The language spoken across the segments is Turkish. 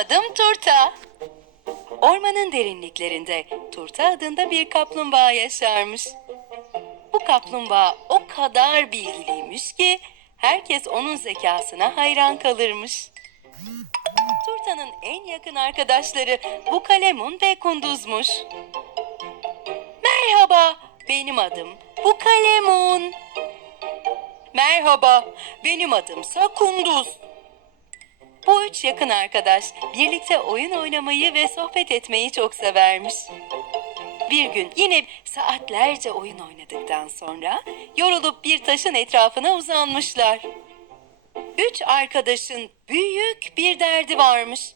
adım Turta. Ormanın derinliklerinde Turta adında bir kaplumbağa yaşarmış. Bu kaplumbağa o kadar bilgiliymiş ki herkes onun zekasına hayran kalırmış. Turta'nın en yakın arkadaşları bu kalemun ve kunduzmuş. Merhaba, benim adım bu kalemun. Merhaba, benim adımsa Kunduz. Bu üç yakın arkadaş birlikte oyun oynamayı ve sohbet etmeyi çok severmiş. Bir gün yine saatlerce oyun oynadıktan sonra yorulup bir taşın etrafına uzanmışlar. Üç arkadaşın büyük bir derdi varmış.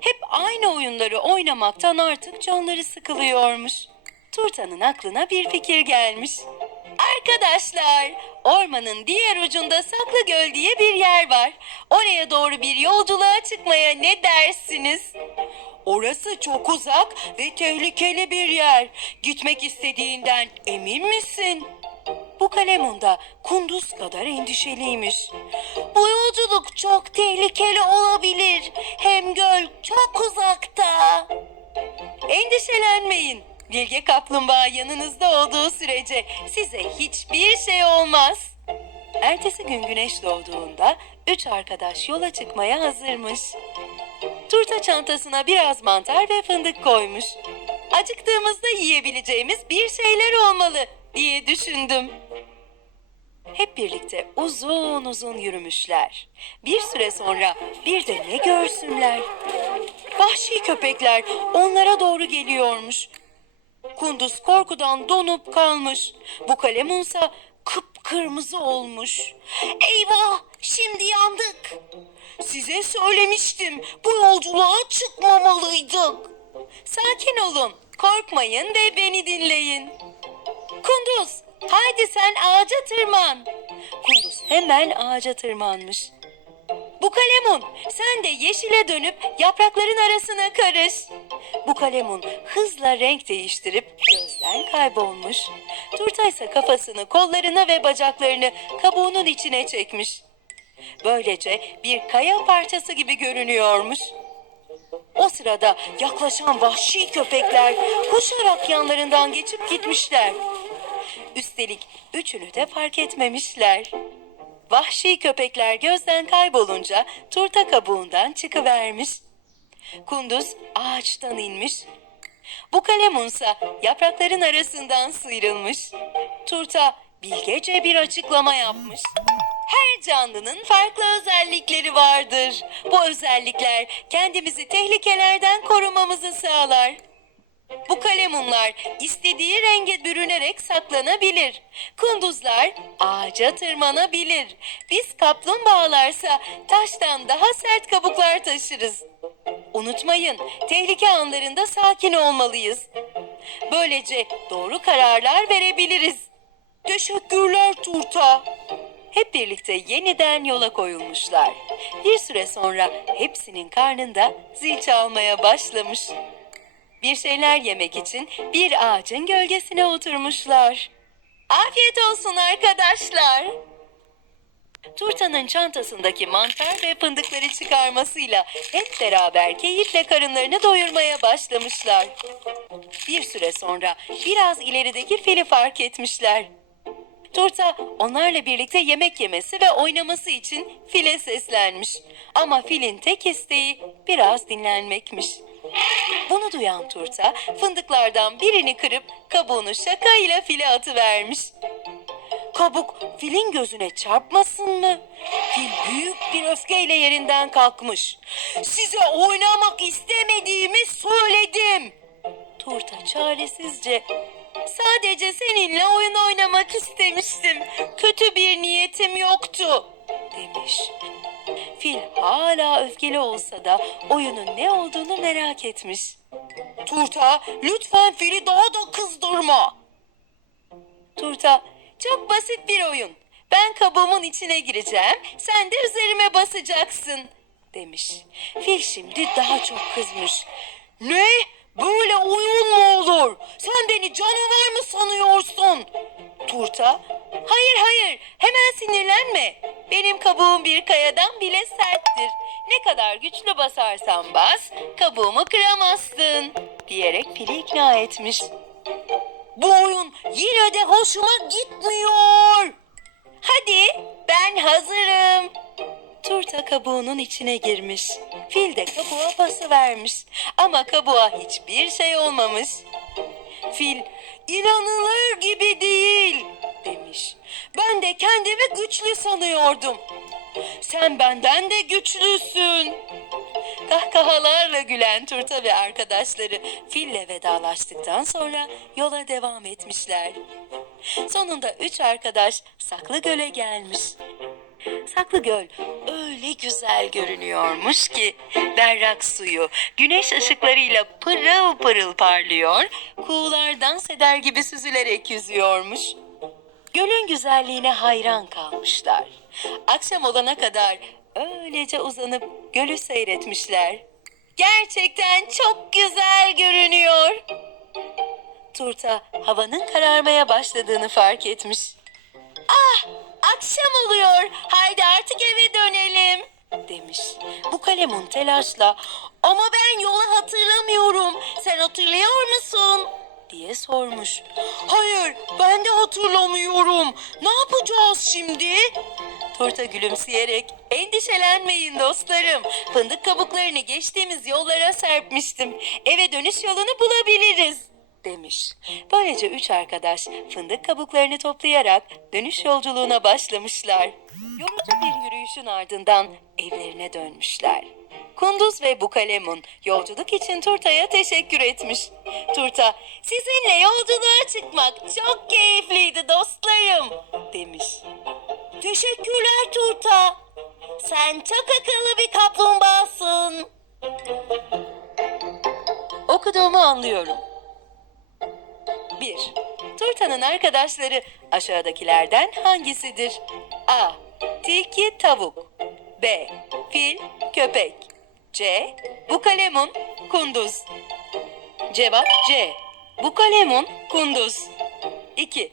Hep aynı oyunları oynamaktan artık canları sıkılıyormuş. Turta'nın aklına bir fikir gelmiş. Arkadaşlar, ormanın diğer ucunda Saklı Göl diye bir yer var. Oraya doğru bir yolculuğa çıkmaya ne dersiniz? Orası çok uzak ve tehlikeli bir yer. Gitmek istediğinden emin misin? Bu kalemunda kunduz kadar endişeliymiş. Bu yolculuk çok tehlikeli olabilir. Hem göl çok uzakta. Endişelenmeyin. Bilge Kaplumbağa yanınızda olduğu sürece size hiçbir şey olmaz. Ertesi gün güneş doğduğunda üç arkadaş yola çıkmaya hazırmış. Turta çantasına biraz mantar ve fındık koymuş. Acıktığımızda yiyebileceğimiz bir şeyler olmalı diye düşündüm. Hep birlikte uzun uzun yürümüşler. Bir süre sonra bir de ne görsünler. Vahşi köpekler onlara doğru geliyormuş. Kunduz korkudan donup kalmış. Bu kalemunsa kıpkırmızı olmuş. Eyvah şimdi yandık. Size söylemiştim bu yolculuğa çıkmamalıydık. Sakin olun korkmayın ve beni dinleyin. Kunduz haydi sen ağaca tırman. Kunduz hemen ağaca tırmanmış. Bu kalemun sen de yeşile dönüp yaprakların arasına karış. Bu kalemun hızla renk değiştirip gözden kaybolmuş. Turta ise kafasını kollarına ve bacaklarını kabuğunun içine çekmiş. Böylece bir kaya parçası gibi görünüyormuş. O sırada yaklaşan vahşi köpekler koşarak yanlarından geçip gitmişler. Üstelik üçünü de fark etmemişler. Vahşi köpekler gözden kaybolunca turta kabuğundan çıkıvermiş. Kunduz ağaçtan inmiş. Bu kalemunsa yaprakların arasından sıyrılmış. Turta bilgece bir açıklama yapmış. Her canlının farklı özellikleri vardır. Bu özellikler kendimizi tehlikelerden korumamızı sağlar. Bu kalemunlar istediği renge bürünerek saklanabilir. Kunduzlar ağaca tırmanabilir. Biz kaplumbağalarsa taştan daha sert kabuklar taşırız. Unutmayın, tehlike anlarında sakin olmalıyız. Böylece doğru kararlar verebiliriz. Teşekkürler Turta. Hep birlikte yeniden yola koyulmuşlar. Bir süre sonra hepsinin karnında zil çalmaya başlamış. Bir şeyler yemek için bir ağacın gölgesine oturmuşlar. Afiyet olsun arkadaşlar. Turta'nın çantasındaki mantar ve fındıkları çıkarmasıyla hep beraber keyifle karınlarını doyurmaya başlamışlar. Bir süre sonra biraz ilerideki fili fark etmişler. Turta onlarla birlikte yemek yemesi ve oynaması için file seslenmiş. Ama filin tek isteği biraz dinlenmekmiş. Bunu duyan turta fındıklardan birini kırıp kabuğunu şakayla file atıvermiş. Kabuk filin gözüne çarpmasın mı? Fil büyük bir öfkeyle yerinden kalkmış. Size oynamak istemediğimi söyledim. Turta çaresizce sadece seninle oyun oynamak istemiştim. Kötü bir niyetim yoktu demiş. Fil hala öfkeli olsa da oyunun ne olduğunu merak etmiş. Turta lütfen fili daha da kızdırma. Turta çok basit bir oyun. Ben kabuğumun içine gireceğim, sen de üzerime basacaksın demiş. Fil şimdi daha çok kızmış. Ne? Böyle oyun mu olur? Sen beni canavar mı sanıyorsun? Turta, hayır hayır hemen sinirlenme. Benim kabuğum bir kayadan bile serttir. Ne kadar güçlü basarsan bas, kabuğumu kıramazsın. Diyerek fili ikna etmiş. Bu oyun yine de hoşuma gitmiyor. Hadi ben hazırım. Turta kabuğunun içine girmiş. Fil de kabuğa bası vermiş. Ama kabuğa hiçbir şey olmamış. Fil inanılır gibi değil demiş. Ben de kendimi güçlü sanıyordum. Sen benden de güçlüsün. Kahkahalarla gülen Turta ve arkadaşları fille vedalaştıktan sonra yola devam etmişler. Sonunda üç arkadaş Saklı Göl'e gelmiş. Saklı Göl öyle güzel görünüyormuş ki berrak suyu güneş ışıklarıyla pırıl pırıl parlıyor, kuğular dans eder gibi süzülerek yüzüyormuş. Gölün güzelliğine hayran kalmışlar. Akşam olana kadar öylece uzanıp gölü seyretmişler. Gerçekten çok güzel görünüyor. Turta havanın kararmaya başladığını fark etmiş. Ah, akşam oluyor. Haydi artık eve dönelim demiş. Bu kalemun telaşla ama ben yolu hatırlamıyorum. Sen hatırlıyor musun? diye sormuş. Hayır, ben de hatırlamıyorum. Ne yapacağız şimdi? Turta gülümseyerek endişelenmeyin dostlarım. Fındık kabuklarını geçtiğimiz yollara serpmiştim. Eve dönüş yolunu bulabiliriz demiş. Böylece üç arkadaş fındık kabuklarını toplayarak dönüş yolculuğuna başlamışlar. Yorucu bir yürüyüşün ardından evlerine dönmüşler. Kunduz ve Bukalemun yolculuk için Turta'ya teşekkür etmiş. Turta, sizinle yolculuğa çıkmak çok keyifliydi dostlarım demiş. Teşekkürler Turta. Sen çok akıllı bir kaplumbağasın. Okuduğumu anlıyorum. 1. Turtanın arkadaşları aşağıdakilerden hangisidir? A. Tilki tavuk B. Fil köpek C. Bukalemun kunduz Cevap C. Bukalemun kunduz 2.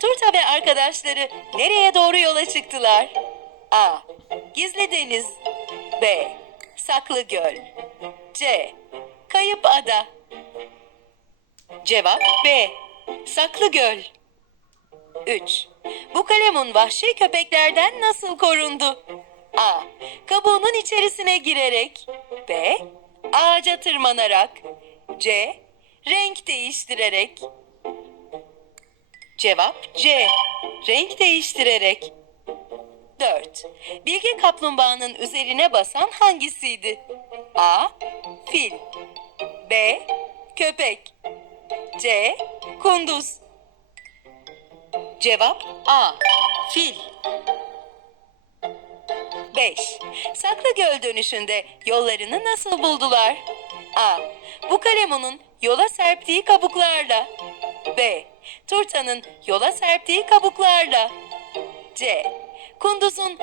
Turta ve arkadaşları nereye doğru yola çıktılar? A. Gizli deniz B. Saklı göl C. Kayıp ada Cevap B. Saklı Göl. 3. Bu kalemun vahşi köpeklerden nasıl korundu? A. Kabuğunun içerisine girerek. B. Ağaca tırmanarak. C. Renk değiştirerek. Cevap C. Renk değiştirerek. 4. Bilge kaplumbağanın üzerine basan hangisiydi? A. Fil B. Köpek C. Kunduz. Cevap A. Fil. 5. Saklı Göl dönüşünde yollarını nasıl buldular? A. Bu kalemunun yola serptiği kabuklarla. B. Turtanın yola serptiği kabuklarla. C. Kunduz'un